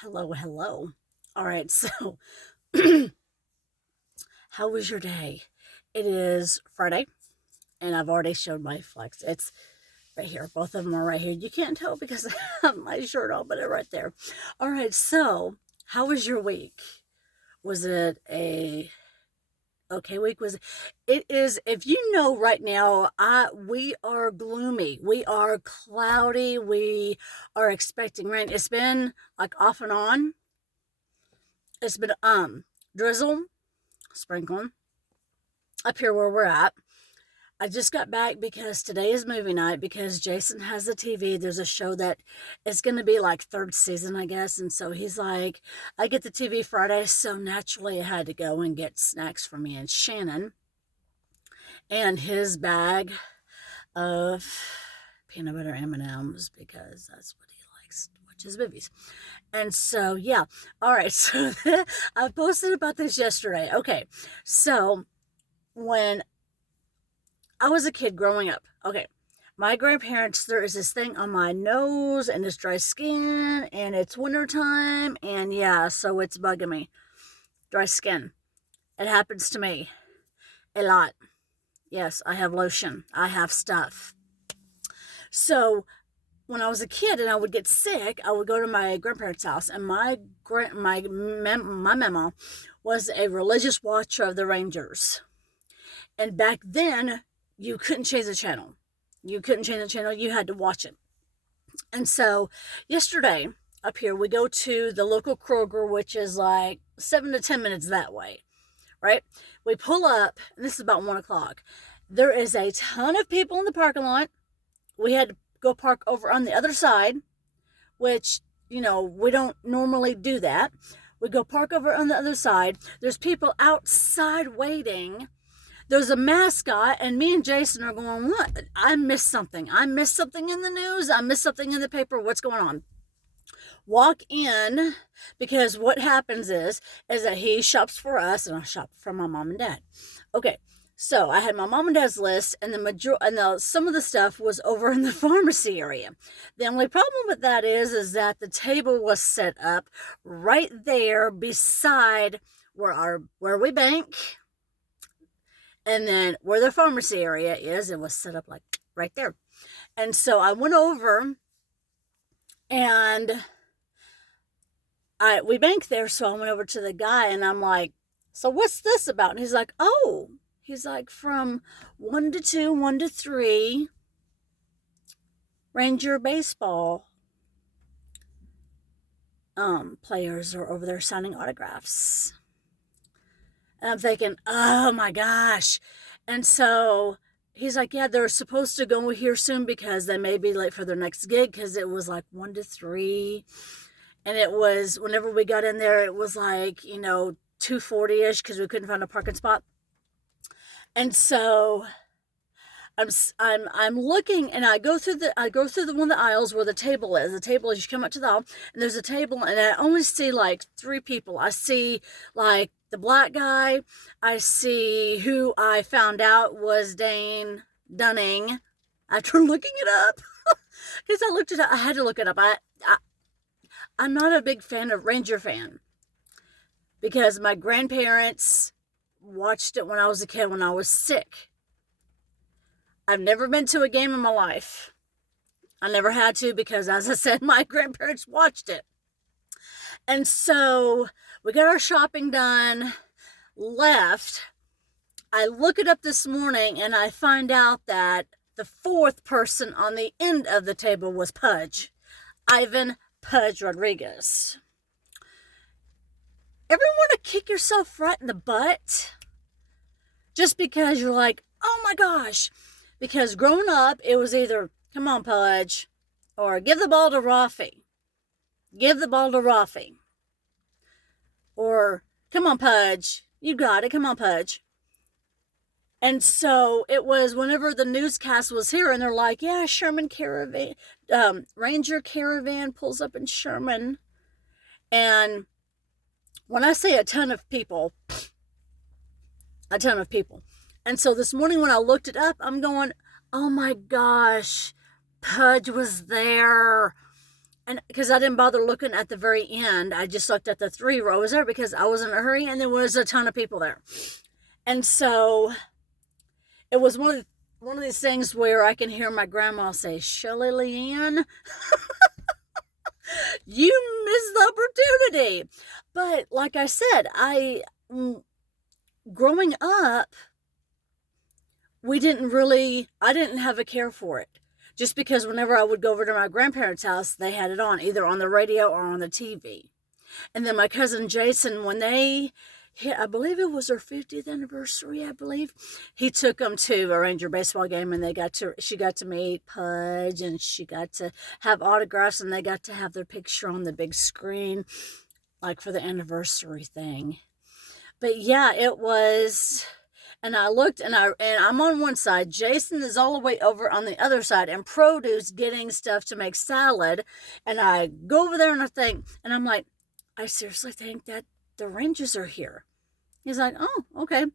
Hello, hello. All right, so how was your day? It is Friday, and I've already showed my flex. It's right here. Both of them are right here. You can't tell because I have my shirt on, but they're right there. All right, so how was your week? Was it a okay week? It is, if you know right now, we are gloomy. We are cloudy. We are expecting rain. It's been like off and on. It's been drizzle, sprinkling up here where we're at. I just got back because today is movie night because Jason has a TV. There's a show that it's going to be like third season, I guess. And so he's like, I get the TV Friday. So naturally, I had to go and get snacks for me and Shannon and his bag of peanut butter M&Ms because that's what he likes to watch his movies. And so, yeah. All right. So I posted about this yesterday. Okay. So when I was a kid growing up. Okay. My grandparents, there is this thing on my nose and it's dry skin and it's wintertime. And yeah, so it's bugging me. Dry skin. It happens to me a lot. Yes, I have lotion. I have stuff. So when I was a kid and I would get sick, I would go to my grandparents' house, and my mama was a religious watcher of the Rangers. And back then, you couldn't change the channel. You couldn't change the channel. You had to watch it. And so yesterday up here, we go to the local Kroger, which is like 7 to 10 minutes that way, right? We pull up, and this is about 1 o'clock. There is a ton of people in the parking lot. We had to go park over on the other side, which, we don't normally do that. We go park over on the other side. There's people outside waiting. There's a mascot, and me and Jason are going, what? I missed something. I missed something in the news. I missed something in the paper. What's going on? Walk in, because what happens is that he shops for us, and I shop for my mom and dad. Okay, so I had my mom and dad's list, and some of the stuff was over in the pharmacy area. The only problem with that is that the table was set up right there beside where we bank. And then where the pharmacy area is, it was set up like right there. And so I went over and we banked there. So I went over to the guy and I'm like, so what's this about? And he's like, from 1 to 2, 1 to 3, Ranger baseball players are over there signing autographs. And I'm thinking, oh my gosh. And so he's like, yeah, they're supposed to go here soon because they may be late for their next gig, because it was like 1 to 3. And it was, whenever we got in there, it was like, 2:40ish because we couldn't find a parking spot. And so I'm looking, and I go through the one of the aisles where the table is. The table is, you come up to the aisle, and there's a table, and I only see like 3 people. I see like the black guy. I see who I found out was Dane Dunning after looking it up. Because I looked it up. I had to look it up. I'm not a big Ranger fan, because my grandparents watched it when I was a kid, when I was sick. I've never been to a game in my life. I never had to, because, as I said, my grandparents watched it. And so we got our shopping done, left. I look it up this morning, and I find out that the 4th person on the end of the table was Pudge. Ivan Pudge Rodriguez. Ever want to kick yourself right in the butt? Just because you're like, oh my gosh. Because growing up, it was either, come on, Pudge, or give the ball to Rafi. Give the ball to Rafi. Or, come on, Pudge. You got it. Come on, Pudge. And so it was whenever the newscast was here, and they're like, yeah, Ranger Caravan pulls up in Sherman. And when I say a ton of people. And so this morning when I looked it up, I'm going, oh my gosh, Pudge was there. And because I didn't bother looking at the very end, I just looked at the 3 rows there because I was in a hurry and there was a ton of people there. And so it was one of these things where I can hear my grandma say, Shirley Leanne, you missed the opportunity. But like I said, growing up, I didn't have a care for it. Just because whenever I would go over to my grandparents' house, they had it on, either on the radio or on the TV. And then my cousin Jason, when they hit, I believe it was their 50th anniversary, I believe, he took them to a Ranger baseball game, and she got to meet Pudge, and she got to have autographs, and they got to have their picture on the big screen, like for the anniversary thing. But yeah, it was. And I looked, and I'm on one side. Jason is all the way over on the other side, and Produce getting stuff to make salad. And I go over there and I think, and I'm like, I seriously think that the Rangers are here. He's like, oh, okay.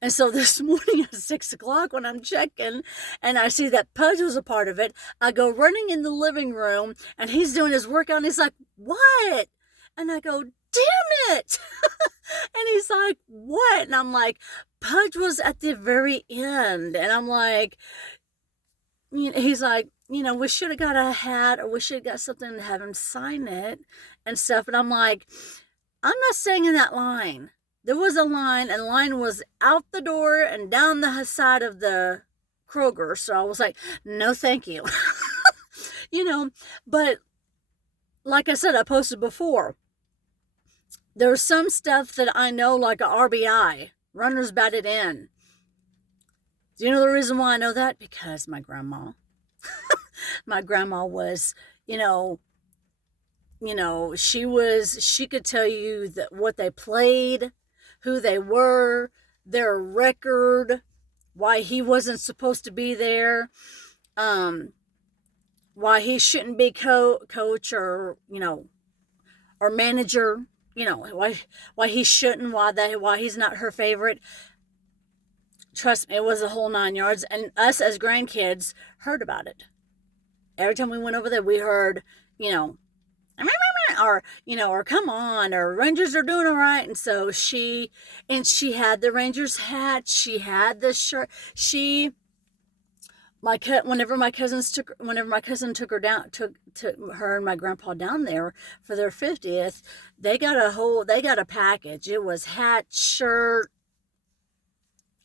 And so this morning at 6 o'clock, when I'm checking and I see that Pudge was a part of it, I go running in the living room, and he's doing his workout, and he's like, what? And I go, damn it. And he's like, what? And I'm like, Pudge was at the very end. And I'm like, he's like, we should have got a hat, or we should have got something to have him sign it and stuff. And I'm like, I'm not singing that line. There was a line, and the line was out the door and down the side of the Kroger. So I was like, no, thank you. But like I said, I posted before, there's some stuff that I know, like a RBI, runners batted in. Do you know the reason why I know that? Because my grandma. My grandma was, she could tell you what they played, who they were, their record, why he wasn't supposed to be there, why he shouldn't be coach or, or manager. Why he shouldn't, why he's not her favorite. Trust me, it was a whole 9 yards. And us as grandkids heard about it. Every time we went over there, we heard, or come on, or Rangers are doing all right. And so she had the Rangers hat. She had the shirt. Whenever my cousin took her and my grandpa down there for their 50th, they got a package. It was hat, shirt,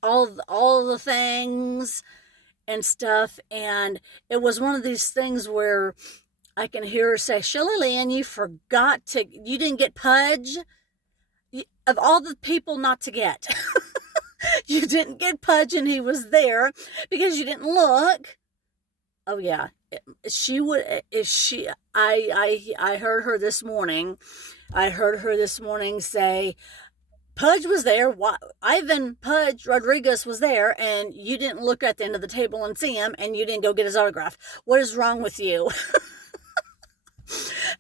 all the things and stuff. And it was one of these things where I can hear her say, Shirley Leanne, you didn't get Pudge. Of all the people not to get. You didn't get Pudge, and he was there because you didn't look. Oh yeah, she would. If she, I heard her this morning. I heard her this morning say, Pudge was there. Ivan Pudge Rodriguez was there, and you didn't look at the end of the table and see him, and you didn't go get his autograph. What is wrong with you?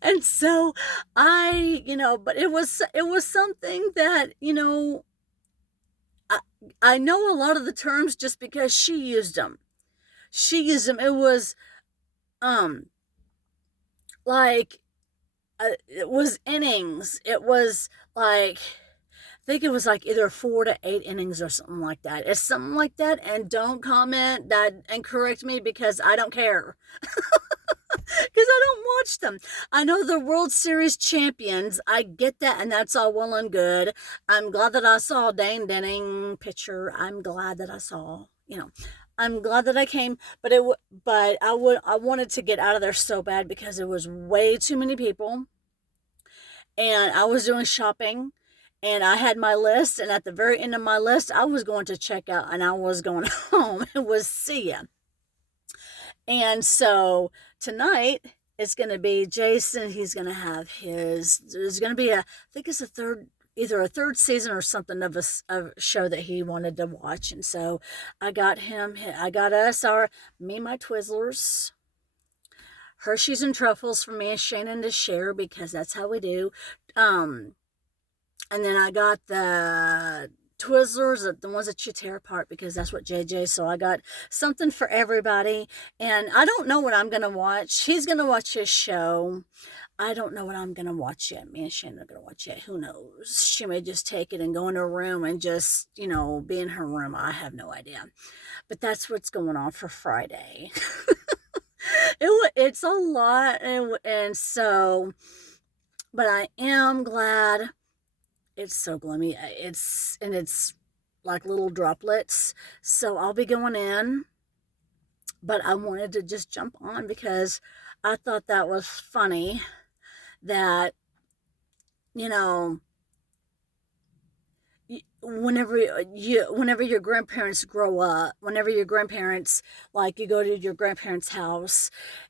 And so but it was something that, I know a lot of the terms just because she used them. It was, it was innings. It was like, I think it was like either 4 to 8 innings or something like that. It's something like that. And don't comment that and correct me because I don't care. Because I don't watch them. I know the World Series champions. I get that, and that's all well and good. I'm glad that I saw Dane Denning pitcher. I'm glad that I saw, I'm glad that I came, but I wanted to get out of there so bad because there was way too many people, and I was doing shopping, and I had my list, and at the very end of my list, I was going to check out, and I was going home. It was see ya. And so tonight it's going to be Jason. He's going to have there's going to be I think it's either a third season or something of a show that he wanted to watch. And so I got us, my Twizzlers, Hershey's and Truffles for me and Shannon to share because that's how we do. And then I got the Twizzlers, the ones that you tear apart, because that's what JJ. So I got something for everybody, and I don't know what I'm gonna watch. He's gonna watch his show. I don't know what I'm gonna watch yet. Me and Shane are gonna watch yet. Who knows? She may just take it and go in her room and just, be in her room. I have no idea. But that's what's going on for Friday. It's a lot, and so, but I am glad. It's so gloomy. It's like little droplets. So I'll be going in, but I wanted to just jump on because I thought that was funny that, you know, whenever your grandparents grow up, whenever your grandparents, like, you go to your grandparents' house,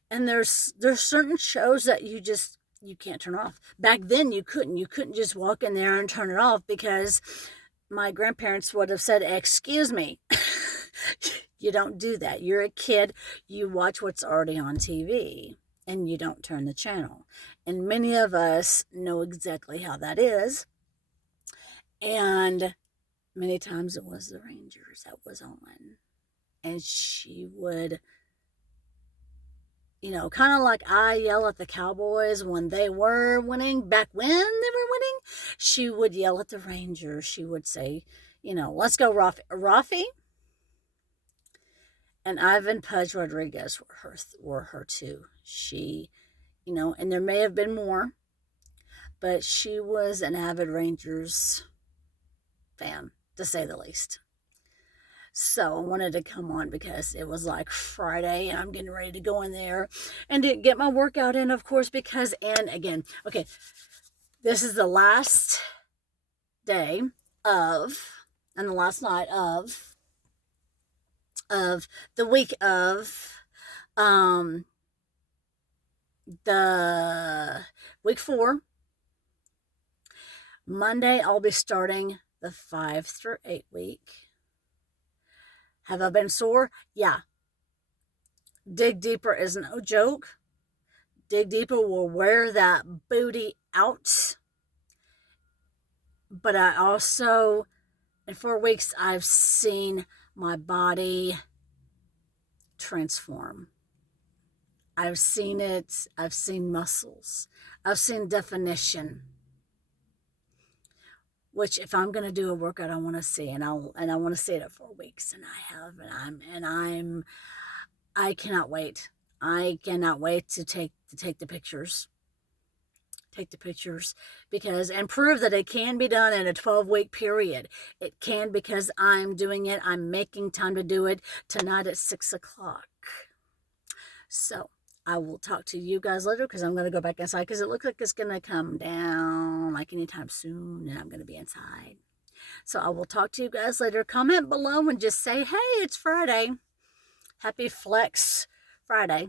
and there's certain shows that you can't turn off. Back then you couldn't just walk in there and turn it off, because my grandparents would have said, excuse me. You don't do that. You're a kid. You watch what's already on TV and you don't turn the channel. And many of us know exactly how that is. And many times it was the Rangers that was on. And she would, kind of like I yell at the Cowboys when they were winning, back when they were winning, she would yell at the Rangers. She would say, let's go, Rafi. And Ivan Pudge Rodriguez were her too. She, and there may have been more, but she was an avid Rangers fan, to say the least. So I wanted to come on because it was like Friday and I'm getting ready to go in there and to get my workout in, of course, and again, okay, this is the last day and the last night of the week of the week 4. Monday, I'll be starting the 5 through 8 week. Have I been sore? Yeah. Dig Deeper is no joke. Dig Deeper will wear that booty out. But I also, in 4 weeks, I've seen my body transform. I've seen it. I've seen muscles. I've seen definition. Which, if I'm going to do a workout, I want to see, and I want to see it at 4 weeks, and I have, I cannot wait. I cannot wait to take the pictures. Take the pictures and prove that it can be done in a 12-week period. It can, because I'm doing it. I'm making time to do it tonight at 6 o'clock. So I will talk to you guys later, because I'm going to go back inside, because it looks like it's going to come down like anytime soon, and I'm going to be inside. So I will talk to you guys later. Comment below and just say, hey, it's Friday. Happy Flex Friday.